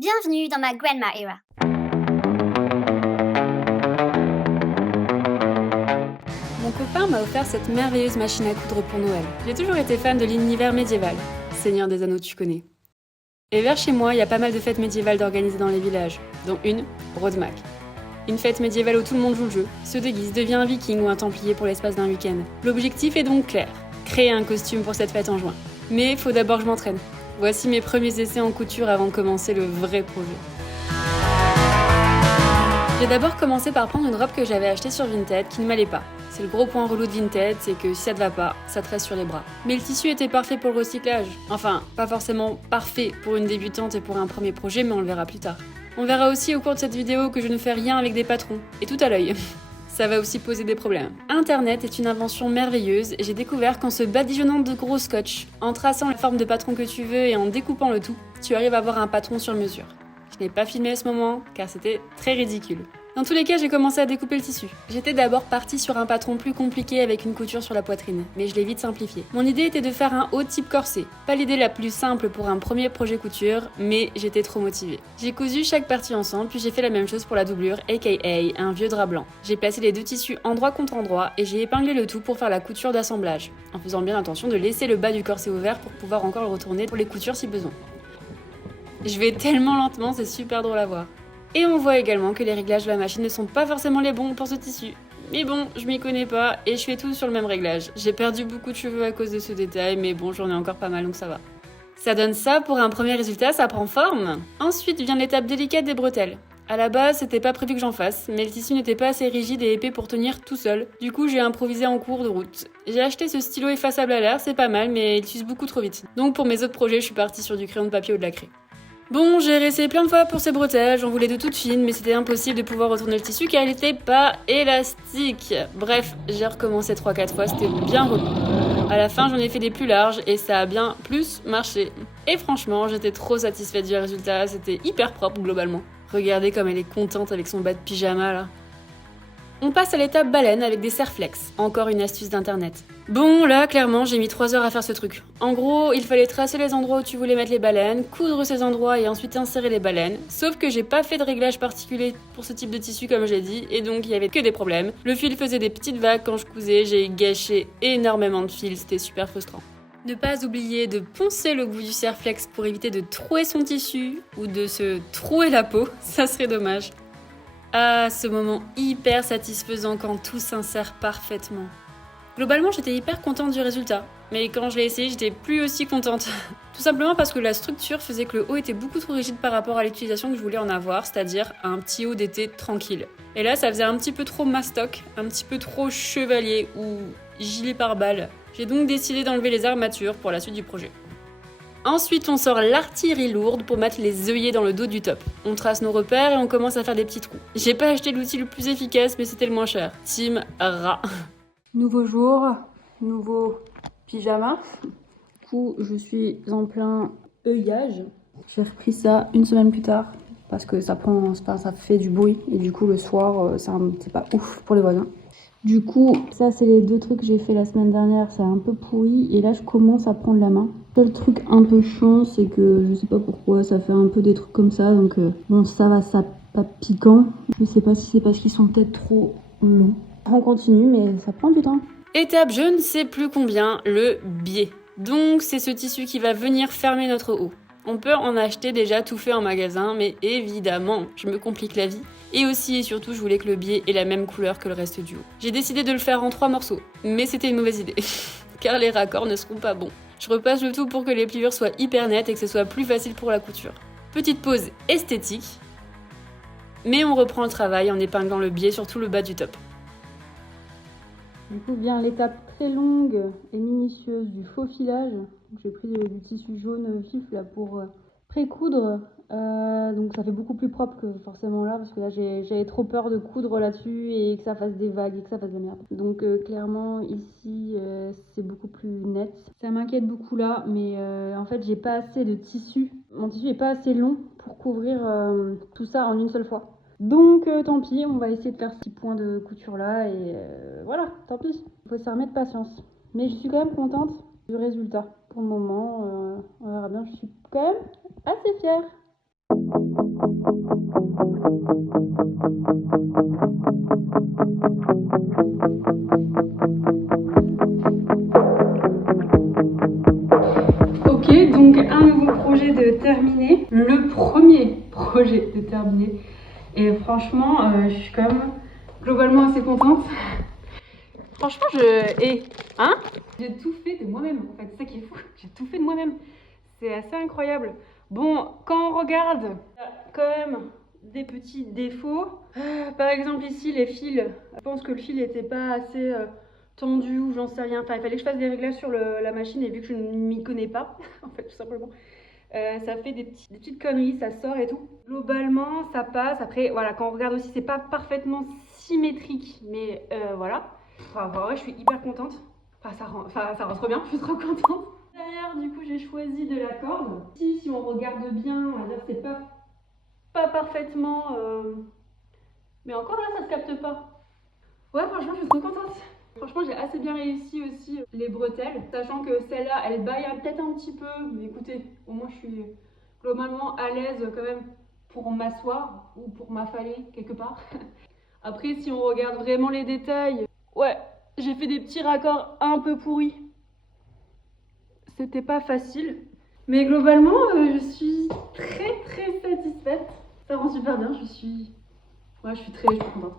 Bienvenue dans ma grandma era. Mon copain m'a offert cette merveilleuse machine à coudre pour Noël. J'ai toujours été fan de l'univers médiéval. Seigneur des Anneaux, tu connais. Et vers chez moi, il y a pas mal de fêtes médiévales d'organiser dans les villages, dont une, Rodemack. Une fête médiévale où tout le monde joue le jeu, se déguise, devient un viking ou un templier pour l'espace d'un week-end. L'objectif est donc clair, créer un costume pour cette fête en juin. Mais faut d'abord que je m'entraîne. Voici mes premiers essais en couture avant de commencer le vrai projet. J'ai d'abord commencé par prendre une robe que j'avais achetée sur Vinted qui ne m'allait pas. C'est le gros point relou de Vinted, c'est que si ça te va pas, ça te reste sur les bras. Mais le tissu était parfait pour le recyclage. Enfin, pas forcément parfait pour une débutante et pour un premier projet, mais on le verra plus tard. On verra aussi au cours de cette vidéo que je ne fais rien avec des patrons, et tout à l'œil. Ça va aussi poser des problèmes. Internet est une invention merveilleuse et j'ai découvert qu'en se badigeonnant de gros scotch, en traçant la forme de patron que tu veux et en découpant le tout, tu arrives à avoir un patron sur mesure. Je n'ai pas filmé à ce moment car c'était très ridicule. Dans tous les cas, j'ai commencé à découper le tissu. J'étais d'abord partie sur un patron plus compliqué avec une couture sur la poitrine, mais je l'ai vite simplifié. Mon idée était de faire un haut type corset. Pas l'idée la plus simple pour un premier projet couture, mais j'étais trop motivée. J'ai cousu chaque partie ensemble, puis j'ai fait la même chose pour la doublure, aka un vieux drap blanc. J'ai placé les deux tissus endroit contre endroit et j'ai épinglé le tout pour faire la couture d'assemblage, en faisant bien attention de laisser le bas du corset ouvert pour pouvoir encore le retourner pour les coutures si besoin. Je vais tellement lentement, c'est super drôle à voir. Et on voit également que les réglages de la machine ne sont pas forcément les bons pour ce tissu. Mais bon, je m'y connais pas et je fais tout sur le même réglage. J'ai perdu beaucoup de cheveux à cause de ce détail, mais bon, j'en ai encore pas mal donc ça va. Ça donne ça pour un premier résultat, ça prend forme. Ensuite vient l'étape délicate des bretelles. À la base, c'était pas prévu que j'en fasse, mais le tissu n'était pas assez rigide et épais pour tenir tout seul. Du coup, j'ai improvisé en cours de route. J'ai acheté ce stylo effaçable à l'air, c'est pas mal, mais il s'use beaucoup trop vite. Donc pour mes autres projets, je suis partie sur du crayon de papier ou de la craie. Bon, j'ai réessayé plein de fois pour ces bretelles, j'en voulais de toutes fines, mais c'était impossible de pouvoir retourner le tissu car il était pas élastique. Bref, j'ai recommencé 3-4 fois, c'était bien relou. À la fin, j'en ai fait des plus larges et ça a bien plus marché. Et franchement, j'étais trop satisfaite du résultat, c'était hyper propre globalement. Regardez comme elle est contente avec son bas de pyjama là. On passe à l'étape baleine avec des serflex, encore une astuce d'internet. Bon, là, clairement, j'ai mis 3 heures à faire ce truc. En gros, il fallait tracer les endroits où tu voulais mettre les baleines, coudre ces endroits et ensuite insérer les baleines. Sauf que j'ai pas fait de réglage particulier pour ce type de tissu comme j'ai dit, et donc il y avait que des problèmes. Le fil faisait des petites vagues quand je cousais, j'ai gâché énormément de fil, c'était super frustrant. Ne pas oublier de poncer le bout du serflex pour éviter de trouer son tissu ou de se trouer la peau, ça serait dommage. Ah, ce moment hyper satisfaisant quand tout s'insère parfaitement. Globalement, j'étais hyper contente du résultat, mais quand je l'ai essayé, j'étais plus aussi contente. Tout simplement parce que la structure faisait que le haut était beaucoup trop rigide par rapport à l'utilisation que je voulais en avoir, c'est-à-dire un petit haut d'été tranquille. Et là, ça faisait un petit peu trop mastoc, un petit peu trop chevalier ou gilet pare-balles. J'ai donc décidé d'enlever les armatures pour la suite du projet. Ensuite, on sort l'artillerie lourde pour mettre les œillets dans le dos du top. On trace nos repères et on commence à faire des petits trous. J'ai pas acheté l'outil le plus efficace, mais c'était le moins cher. Team rat. Nouveau jour, nouveau pyjama. Du coup, je suis en plein œillage. J'ai repris ça une semaine plus tard parce que ça fait du bruit et du coup le soir, c'est pas ouf pour les voisins. Du coup, ça c'est les 2 trucs que j'ai fait la semaine dernière, c'est un peu pourri et là je commence à prendre la main. Le truc un peu chiant, c'est que je sais pas pourquoi ça fait un peu des trucs comme ça, donc bon ça va, ça pas piquant. Je sais pas si c'est parce qu'ils sont peut-être trop longs. On continue mais ça prend du temps. Étape je ne sais plus combien, le biais. Donc c'est ce tissu qui va venir fermer notre haut. On peut en acheter déjà tout fait en magasin, mais évidemment, je me complique la vie. Et aussi et surtout, je voulais que le biais ait la même couleur que le reste du haut. J'ai décidé de le faire en 3 morceaux, mais c'était une mauvaise idée, car les raccords ne seront pas bons. Je repasse le tout pour que les pliures soient hyper nettes et que ce soit plus facile pour la couture. Petite pause esthétique, mais on reprend le travail en épinglant le biais sur tout le bas du top. Du coup vient l'étape très longue et minutieuse du faux filage. J'ai pris du tissu jaune vif là pour pré-coudre. Donc ça fait beaucoup plus propre que forcément là parce que là j'avais trop peur de coudre là-dessus et que ça fasse des vagues et que ça fasse de la merde. Donc clairement ici c'est beaucoup plus net. Ça m'inquiète beaucoup là, mais en fait j'ai pas assez de tissu. Mon tissu est pas assez long pour couvrir tout ça en une seule fois. Donc tant pis, on va essayer de faire ce petit point de couture là et voilà, tant pis. Il faut s'armer de patience. Mais je suis quand même contente du résultat. Pour le moment, on verra bien, je suis quand même assez fière. Ok, donc un nouveau projet de terminer. Le premier projet de terminer. Et franchement, je suis quand même globalement assez contente. Franchement, hein? J'ai tout fait de moi-même. En fait, c'est ça qui est fou. J'ai tout fait de moi-même. C'est assez incroyable. Bon, quand on regarde, il y a quand même des petits défauts. Par exemple, ici, les fils. Je pense que le fil n'était pas assez tendu ou j'en sais rien. Enfin, il fallait que je fasse des réglages sur la machine et vu que je ne m'y connais pas, en fait, tout simplement, ça fait des petites conneries, ça sort et tout. Globalement, ça passe. Après, voilà, quand on regarde aussi, c'est pas parfaitement symétrique, mais voilà. Enfin, ouais, je suis hyper contente. Enfin, ça rend trop bien, je suis trop contente. Derrière, du coup, j'ai choisi de la corde. Si on regarde bien, on va dire que c'est pas parfaitement... Mais encore là, ça se capte pas. Ouais, franchement, je suis trop contente. Franchement, j'ai assez bien réussi aussi les bretelles, sachant que celle-là, elle baille peut-être un petit peu. Mais écoutez, au moins, je suis globalement à l'aise quand même pour m'asseoir ou pour m'affaler quelque part. Après, si on regarde vraiment les détails, ouais, j'ai fait des petits raccords un peu pourris. C'était pas facile. Mais globalement, je suis très satisfaite. Ça rend super bien, ouais, je suis très contente.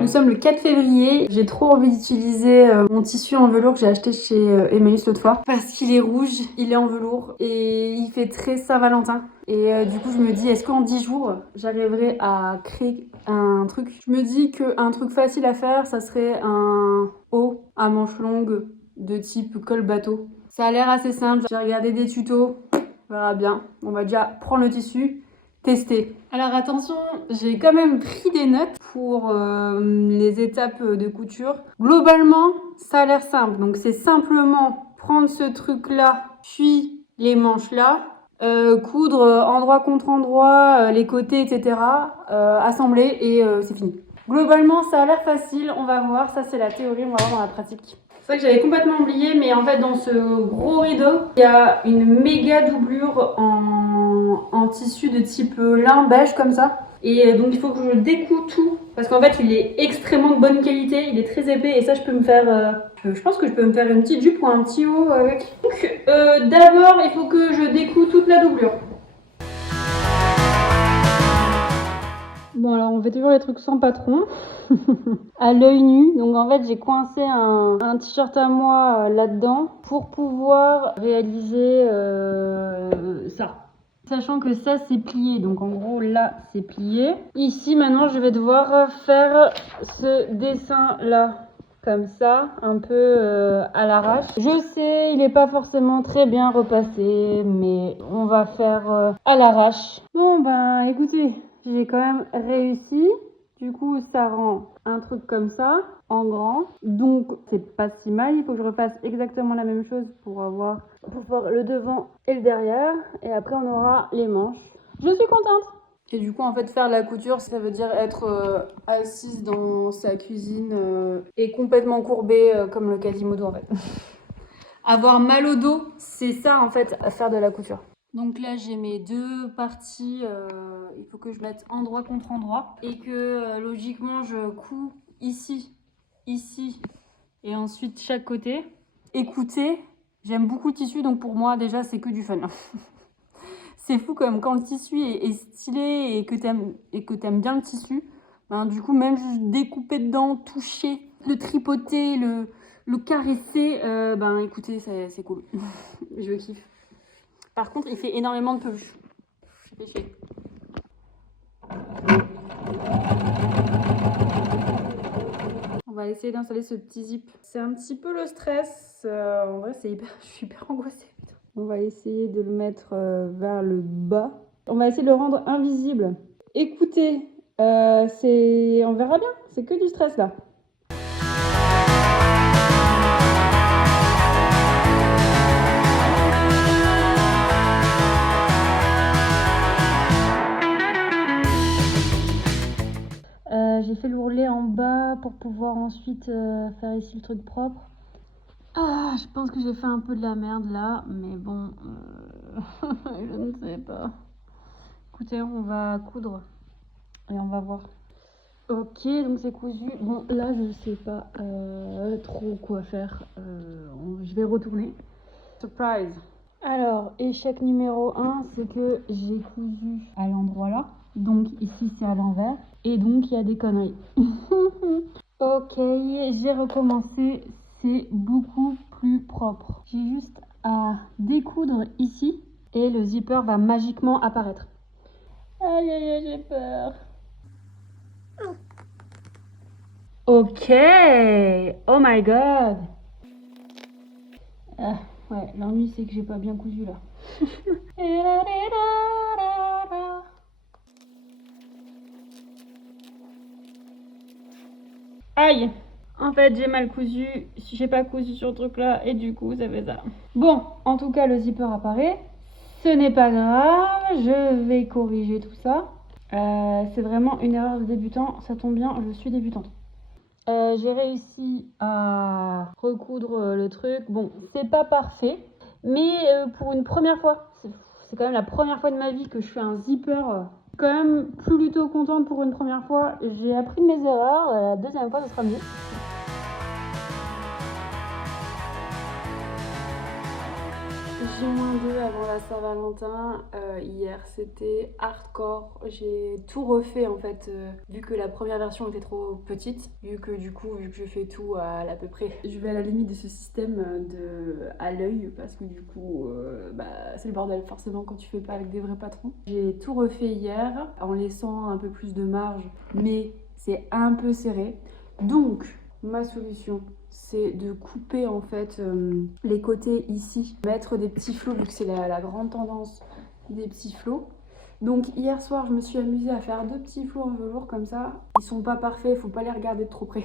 Nous sommes le 4 février. J'ai trop envie d'utiliser mon tissu en velours que j'ai acheté chez Emmaüs l'autre fois. Parce qu'il est rouge, il est en velours et il fait très Saint-Valentin. Et du coup, je me dis, est-ce qu'en 10 jours, j'arriverai à créer un truc? Je me dis qu'un truc facile à faire, ça serait un haut à manches longues de type col bateau. Ça a l'air assez simple. J'ai regardé des tutos. On verra bien. On va déjà prendre le tissu. Tester. Alors attention, j'ai quand même pris des notes pour les étapes de couture. Globalement, ça a l'air simple. Donc c'est simplement prendre ce truc là, puis les manches là, coudre endroit contre endroit, les côtés, etc. Assembler et c'est fini. Globalement, ça a l'air facile. On va voir. Ça c'est la théorie, on va voir dans la pratique. C'est vrai que j'avais complètement oublié, mais en fait dans ce gros rideau, il y a une méga doublure en tissu de type lin beige comme ça. Et donc il faut que je découe tout, parce qu'en fait il est extrêmement de bonne qualité, il est très épais et ça je peux me faire, je pense que je peux me faire une petite jupe ou un petit haut avec. Donc d'abord il faut que je découe toute la doublure. Bon alors on fait toujours les trucs sans patron, à l'œil nu. Donc en fait j'ai coincé un t-shirt à moi là-dedans pour pouvoir réaliser ça. Sachant que ça c'est plié, donc en gros là c'est plié. Ici maintenant je vais devoir faire ce dessin là, comme ça, un peu à l'arrache. Je sais, il n'est pas forcément très bien repassé, mais on va faire à l'arrache. Bon ben écoutez, j'ai quand même réussi. Du coup, ça rend un truc comme ça, en grand. Donc, c'est pas si mal. Il faut que je refasse exactement la même chose pour faire le devant et le derrière. Et après, on aura les manches. Je suis contente. Et du coup, en fait, faire la couture, ça veut dire être assise dans sa cuisine et complètement courbée comme le Quasimodo, en fait. Avoir mal au dos, c'est ça, en fait, à faire de la couture. Donc là, j'ai mes deux parties. Il faut que je mette endroit contre endroit. Et que logiquement, je couds ici, ici et ensuite chaque côté. Écoutez, j'aime beaucoup le tissu. Donc pour moi, déjà, c'est que du fun. C'est fou comme quand le tissu est stylé et que t'aimes bien le tissu. Ben, du coup, même juste découper dedans, toucher, le tripoter, le caresser. Ben écoutez, c'est cool. Je kiffe. Par contre, il fait énormément de peluche. On va essayer d'installer ce petit zip. C'est un petit peu le stress. En vrai, je suis hyper angoissée. On va essayer de le mettre vers le bas. On va essayer de le rendre invisible. Écoutez, on verra bien. C'est que du stress là. J'ai fait l'ourlet en bas pour pouvoir ensuite faire ici le truc propre. Ah, je pense que j'ai fait un peu de la merde là, mais bon, Je ne sais pas. Écoutez, on va coudre et on va voir. Ok, donc c'est cousu. Bon, là, je sais pas trop quoi faire. Je vais retourner. Surprise. Alors, échec numéro 1, c'est que j'ai cousu à l'endroit là. Donc ici, c'est à l'envers. Et donc, il y a des conneries. Ok, j'ai recommencé. C'est beaucoup plus propre. J'ai juste à découdre ici. Et le zipper va magiquement apparaître. Aïe, aïe, aïe, j'ai peur. Ok. Oh my god. Ah, ouais, l'ennui c'est que j'ai pas bien cousu là. Aïe. En fait, j'ai mal cousu. J'ai pas cousu sur le truc là et du coup, ça fait ça. Bon, en tout cas, le zipper apparaît. Ce n'est pas grave. Je vais corriger tout ça. C'est vraiment une erreur de débutant. Ça tombe bien, je suis débutante. J'ai réussi à recoudre le truc. Bon, c'est pas parfait, mais pour une première fois, c'est quand même la première fois de ma vie que je fais un zipper. Quand même plutôt contente pour une première fois. J'ai appris de mes erreurs. La deuxième fois, ce sera mieux. J-2 avant la Saint-Valentin, hier c'était hardcore, j'ai tout refait en fait, vu que la première version était trop petite, vu que je fais tout à l'à peu près. Je vais à la limite de ce système à l'œil parce que du coup c'est le bordel forcément quand tu fais pas avec des vrais patrons. J'ai tout refait hier en laissant un peu plus de marge, mais c'est un peu serré. Donc ma solution, c'est de couper en fait les côtés ici, mettre des petits flots vu que c'est la grande tendance des petits flots. Donc hier soir je me suis amusée à faire 2 petits flots en velours comme ça. Ils sont pas parfaits, faut pas les regarder de trop près.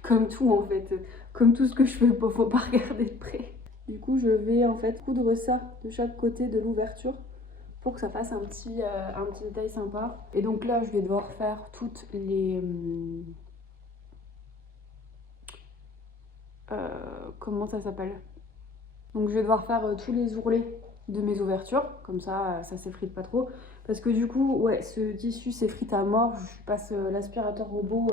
Comme tout en fait, comme tout ce que je fais, faut pas regarder de près. Du coup je vais en fait coudre ça de chaque côté de l'ouverture pour que ça fasse un petit détail sympa. Et donc là je vais devoir faire toutes les... comment ça s'appelle? Donc je vais devoir faire tous les ourlets de mes ouvertures, comme ça s'effrite pas trop. Parce que du coup, ouais, ce tissu s'effrite à mort. Je passe l'aspirateur robot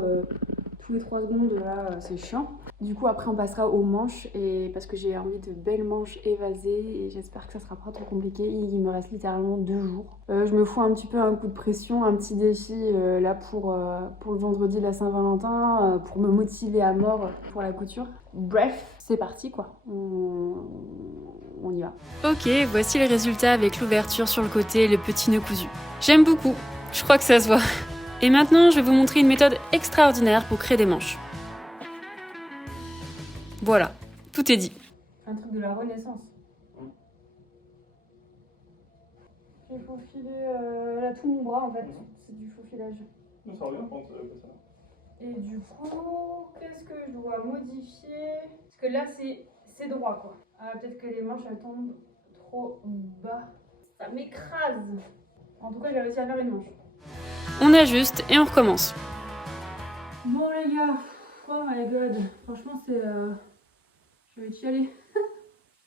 tous les 3 secondes, là, c'est chiant. Du coup, après, on passera aux manches, et parce que j'ai envie de belles manches évasées, et j'espère que ça sera pas trop compliqué. Il me reste littéralement 2 jours. Je me fous un petit peu un coup de pression, un petit défi là pour le vendredi de la Saint-Valentin, pour me motiver à mort pour la couture. Bref, c'est parti quoi, on y va. Ok, voici le résultat avec l'ouverture sur le côté et le petit nœud cousu. J'aime beaucoup, je crois que ça se voit. Et maintenant, je vais vous montrer une méthode extraordinaire pour créer des manches. Voilà, tout est dit. Un truc de la Renaissance. J'ai faufilé là tout mon bras en fait, c'est du faufilage. Ça revient quand ça. Et du coup, qu'est-ce que je dois modifier? Parce que là c'est droit quoi. Ah, peut-être que les manches elles tombent trop bas. Ça m'écrase. En tout cas, j'ai réussi à faire une manche. On ajuste et on recommence. Bon les gars, oh my god, franchement c'est... Je vais chialer.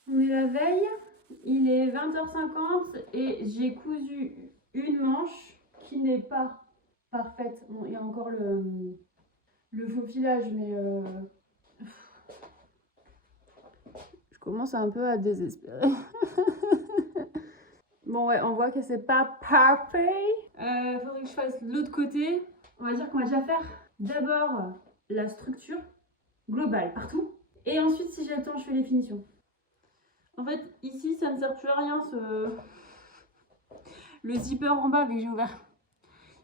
On est la veille, il est 20h50 et j'ai cousu une manche qui n'est pas parfaite. Bon, il y a encore le faufilage, mais je commence un peu à désespérer. Bon ouais, on voit que c'est pas parfait. Faudrait que je fasse l'autre côté. On va dire qu'on va déjà faire d'abord la structure globale partout. Et ensuite, si j'ai le temps, je fais les finitions. En fait, ici, ça ne sert plus à rien, le zipper en bas, vu que j'ai ouvert.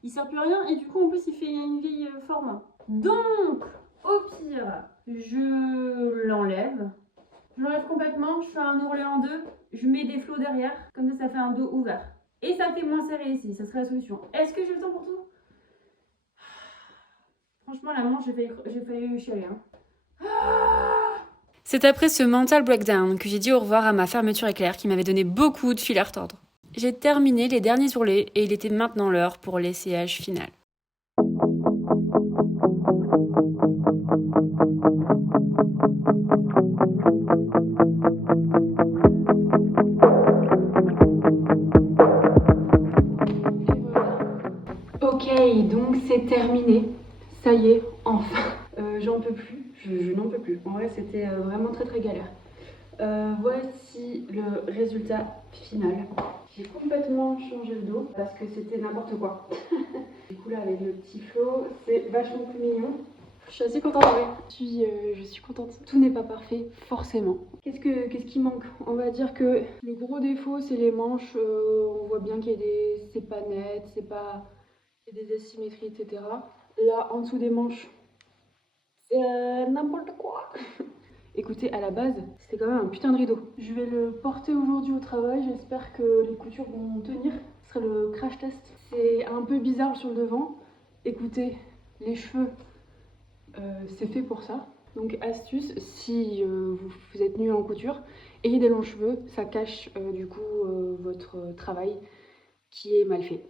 Il sert plus à rien et du coup, en plus, il fait une vieille forme. Donc, au pire, je l'enlève. Je l'enlève complètement, je fais un ourlet en 2, je mets des flots derrière, comme ça fait un dos ouvert. Et ça fait moins serré ici, ça serait la solution. Est-ce que j'ai le temps pour tout? Franchement, la manche, j'ai failli chialer. C'est après ce mental breakdown que j'ai dit au revoir à ma fermeture éclair qui m'avait donné beaucoup de fil à retordre. J'ai terminé les derniers ourlets et il était maintenant l'heure pour l'essayage final. c'est terminé. Ça y est, enfin. J'en peux plus. Je n'en peux plus. En vrai, c'était vraiment très très galère. Voici le résultat final. J'ai complètement changé le dos parce que c'était n'importe quoi. Du coup là avec le petit flot, c'est vachement plus mignon. Je suis assez contente. Je suis contente. Tout n'est pas parfait, forcément. Qu'est-ce qui manque? On va dire que le gros défaut c'est les manches. On voit bien qu'il y a c'est pas net, il y a des asymétries, etc. Là en dessous des manches, c'est n'importe quoi. Écoutez, à la base, c'était quand même un putain de rideau. Je vais le porter aujourd'hui au travail, j'espère que les coutures vont tenir. Ce serait le crash test. C'est un peu bizarre sur le devant. Écoutez, les cheveux, c'est fait pour ça. Donc astuce, si vous êtes nul en couture, ayez des longs cheveux, ça cache du coup votre travail qui est mal fait.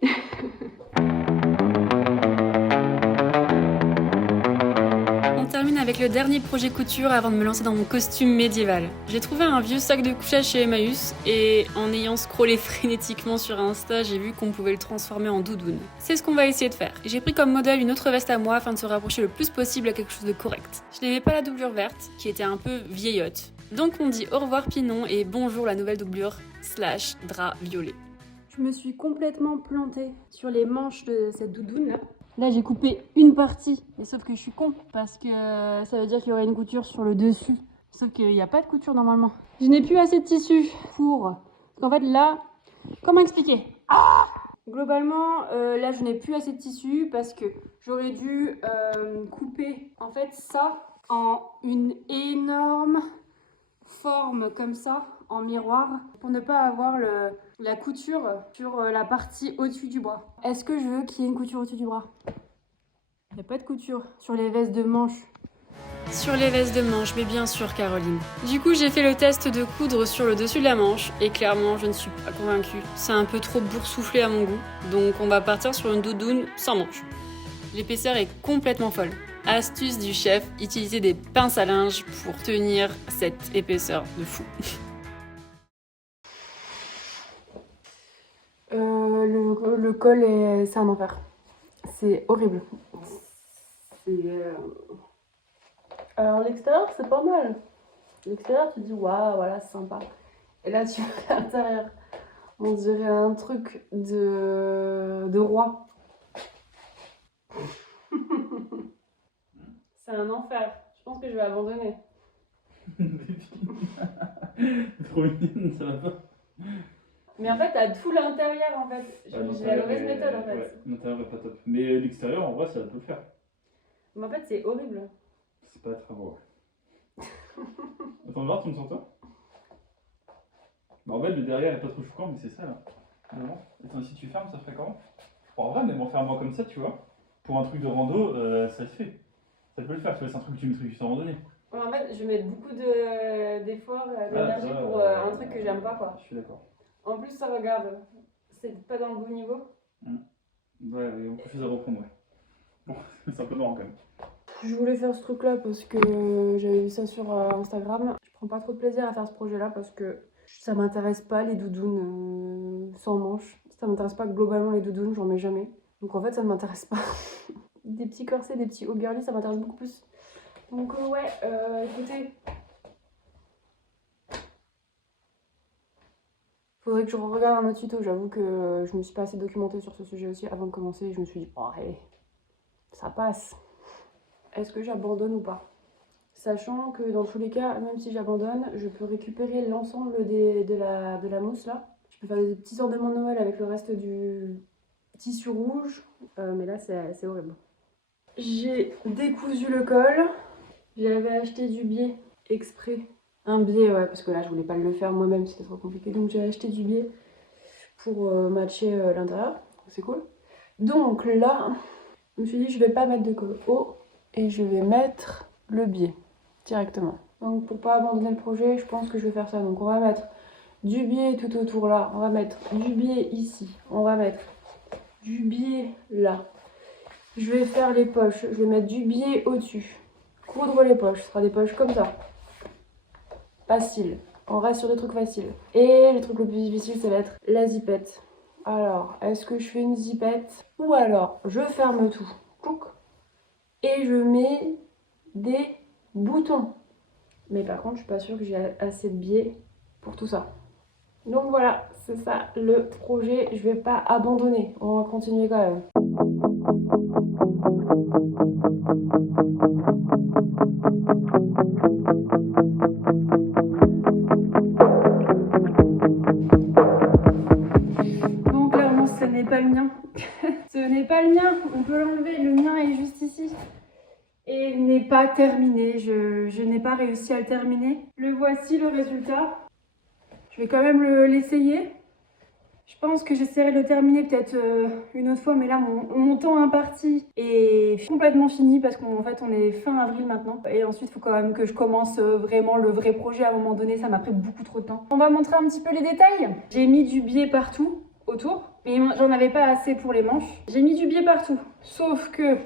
On termine avec le dernier projet couture avant de me lancer dans mon costume médiéval. J'ai trouvé un vieux sac de couchage chez Emmaüs et en ayant scrollé frénétiquement sur Insta, j'ai vu qu'on pouvait le transformer en doudoune. C'est ce qu'on va essayer de faire. J'ai pris comme modèle une autre veste à moi afin de se rapprocher le plus possible à quelque chose de correct. Je n'aimais pas la doublure verte, qui était un peu vieillotte. Donc on dit au revoir Pinon et bonjour la nouvelle doublure / drap violet. Je me suis complètement plantée sur les manches de cette doudoune là. Là j'ai coupé une partie, mais sauf que je suis con parce que ça veut dire qu'il y aurait une couture sur le dessus. Sauf qu'il n'y a pas de couture normalement. Je n'ai plus assez de tissu pour... Parce qu'en fait là, comment expliquer? Globalement, là je n'ai plus assez de tissu parce que j'aurais dû couper en fait ça en une énorme forme comme ça, en miroir, pour ne pas avoir la couture sur la partie au-dessus du bras. Est-ce que je veux qu'il y ait une couture au-dessus du bras? Il n'y a pas de couture sur les vestes de manche. Sur les vestes de manche, mais bien sûr Caroline. Du coup j'ai fait le test de coudre sur le dessus de la manche et clairement je ne suis pas convaincue. C'est un peu trop boursouflé à mon goût, donc on va partir sur une doudoune sans manche. L'épaisseur est complètement folle. Astuce du chef, utiliser des pinces à linge pour tenir cette épaisseur de fou. Le col, c'est un enfer. C'est horrible. Alors l'extérieur, c'est pas mal. L'extérieur, tu te dis, waouh, voilà, c'est sympa. Et là, tu vois l'intérieur. On dirait un truc de roi. C'est un enfer. Je pense que je vais abandonner. Trop mignonne, ça va pas. Mais en fait, t'as tout l'intérieur en fait. J'ai la mauvaise méthode en fait. Ouais, l'intérieur est pas top. Mais l'extérieur, en vrai, ça peut le faire. Mais en fait, c'est horrible. C'est pas très beau. Attends, voir, tourne sur toi. Bah, en fait, le derrière est pas trop choquant, mais c'est ça là. Devant. Attends, si tu fermes, ça ferait comment? Bon, en vrai, même en fermant comme ça, tu vois, pour un truc de rando, ça se fait. Ça peut le faire, tu vois, c'est un truc que tu maîtrises juste en randonnée. Ouais, en fait, je vais mettre beaucoup d'efforts, d'énergie pour un truc que j'aime pas quoi. Je suis d'accord. En plus, ça regarde, c'est pas dans le bon niveau. Ouais, il y a beaucoup de choses à reprendre, ouais. Bon, c'est un peu marrant quand même. Je voulais faire ce truc là parce que j'avais vu ça sur Instagram. Je prends pas trop de plaisir à faire ce projet là parce que ça m'intéresse pas les doudounes sans manches. Ça m'intéresse pas globalement les doudounes, j'en mets jamais. Donc en fait ça ne m'intéresse pas. Des petits corsets, des petits haut girly, ça m'intéresse beaucoup plus. Donc ouais, écoutez. Faudrait que je regarde un autre tuto, j'avoue que je me suis pas assez documentée sur ce sujet aussi avant de commencer et je me suis dit, oh allez, ça passe. Est-ce que j'abandonne ou pas? Sachant que dans tous les cas, même si j'abandonne, je peux récupérer l'ensemble de la mousse là. Je peux faire des petits ornements de Noël avec le reste du tissu rouge, mais là c'est horrible. J'ai décousu le col, j'avais acheté du biais exprès. Un biais, ouais, parce que là je voulais pas le faire moi-même, c'était trop compliqué. Donc j'ai acheté du biais pour matcher l'intérieur, c'est cool. Donc là, je me suis dit je vais pas mettre de col haut et je vais mettre le biais directement. Donc pour pas abandonner le projet, je pense que je vais faire ça. Donc on va mettre du biais tout autour là, on va mettre du biais ici, on va mettre du biais là. Je vais faire les poches, je vais mettre du biais au-dessus. Coudre les poches, ce sera des poches comme ça. Facile, on reste sur des trucs faciles. Et le truc le plus difficile, ça va être la zipette. Alors, est-ce que je fais une zipette ou alors je ferme tout Tchouc. Et je mets des boutons. Mais par contre, je suis pas sûre que j'ai assez de biais pour tout ça. Donc voilà, c'est ça le projet. Je vais pas abandonner. On va continuer quand même. Bon, clairement, ce n'est pas le mien. Ce n'est pas le mien. On peut l'enlever. Le mien est juste ici. Et il n'est pas terminé. Je n'ai pas réussi à le terminer. Le voici le résultat. Je vais quand même l'essayer. Je pense que j'essaierai de le terminer peut-être une autre fois, mais là mon temps imparti est complètement fini parce qu'en fait on est fin avril maintenant. Et ensuite il faut quand même que je commence vraiment le vrai projet à un moment donné, ça m'a pris beaucoup trop de temps. On va montrer un petit peu les détails. J'ai mis du biais partout autour, mais j'en avais pas assez pour les manches. J'ai mis du biais partout, sauf que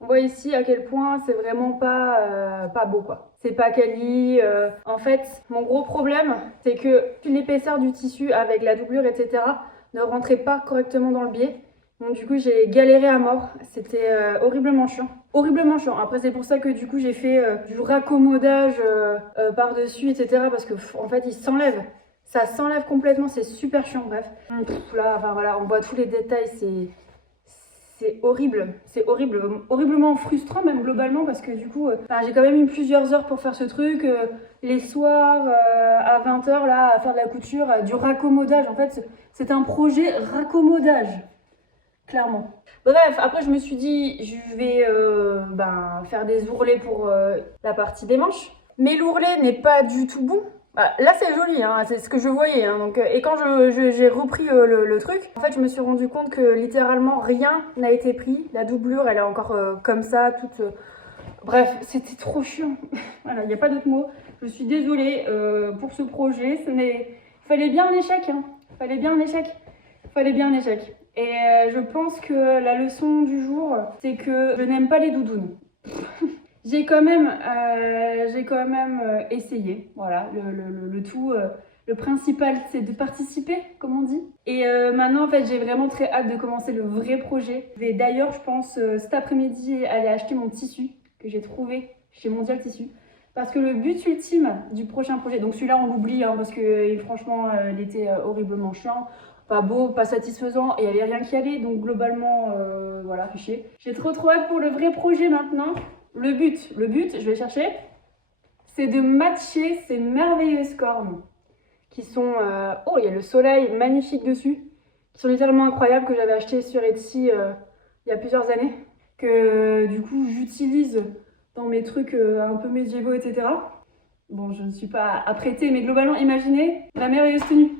on voit ici à quel point c'est vraiment pas beau quoi. C'est pas quali. En fait, mon gros problème, c'est que l'épaisseur du tissu avec la doublure, etc., ne rentrait pas correctement dans le biais. Donc du coup, j'ai galéré à mort. C'était horriblement chiant. Horriblement chiant. Après, c'est pour ça que du coup, j'ai fait du raccommodage par-dessus, etc., parce que en fait, il s'enlève. Ça s'enlève complètement. C'est super chiant. Bref. Là, enfin voilà, on voit tous les détails. C'est horrible, c'est horrible, horriblement frustrant même globalement parce que du coup, j'ai quand même eu plusieurs heures pour faire ce truc, les soirs à 20h là, à faire de la couture, du raccommodage. En fait, c'est un projet raccommodage, clairement. Bref, après je me suis dit, je vais faire des ourlets pour la partie des manches. Mais l'ourlet n'est pas du tout bon. Là c'est joli, hein, c'est ce que je voyais. Hein, donc, et quand j'ai repris le truc, en fait je me suis rendu compte que littéralement rien n'a été pris. La doublure elle est encore comme ça, toute... Bref, c'était trop chiant. Voilà, il n'y a pas d'autre mot. Je suis désolée pour ce projet. Il fallait bien un échec. Hein. Fallait bien un échec. Et je pense que la leçon du jour, c'est que je n'aime pas les doudounes. J'ai quand même essayé, voilà, le tout, le principal c'est de participer, comme on dit. Et maintenant en fait j'ai vraiment très hâte de commencer le vrai projet. Je vais d'ailleurs je pense cet après-midi aller acheter mon tissu que j'ai trouvé chez Mondial Tissu. Parce que le but ultime du prochain projet, donc celui-là on l'oublie hein, parce que franchement il était horriblement chiant. Pas beau, pas satisfaisant et il n'y avait rien qui allait donc globalement voilà, fait chier. J'ai trop hâte pour le vrai projet maintenant. Le but, je vais chercher, c'est de matcher ces merveilleuses cornes qui sont... oh, il y a le soleil magnifique dessus, qui sont littéralement incroyables, que j'avais acheté sur Etsy il y a plusieurs années, que du coup j'utilise dans mes trucs un peu médiévaux, etc. Bon, je ne suis pas apprêtée, mais globalement, imaginez la merveilleuse tenue.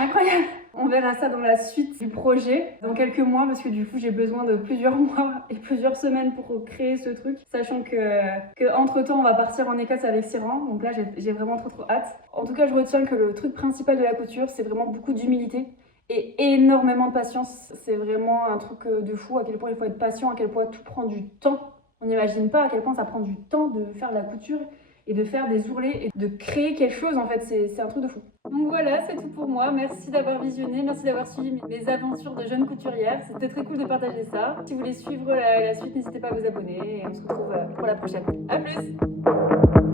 Incroyable! On verra ça dans la suite du projet, dans quelques mois, parce que du coup j'ai besoin de plusieurs mois et plusieurs semaines pour créer ce truc, sachant que entre temps on va partir en Écosse avec Siran, donc là j'ai vraiment trop hâte. En tout cas je retiens que le truc principal de la couture c'est vraiment beaucoup d'humilité et énormément de patience. C'est vraiment un truc de fou, à quel point il faut être patient, à quel point tout prend du temps. On n'imagine pas à quel point ça prend du temps de faire de la couture et de faire des ourlets et de créer quelque chose en fait, c'est un truc de fou. Donc voilà, c'est tout pour moi. Merci d'avoir visionné, merci d'avoir suivi mes aventures de jeune couturière. C'était très cool de partager ça. Si vous voulez suivre la suite, n'hésitez pas à vous abonner et on se retrouve pour la prochaine. A plus!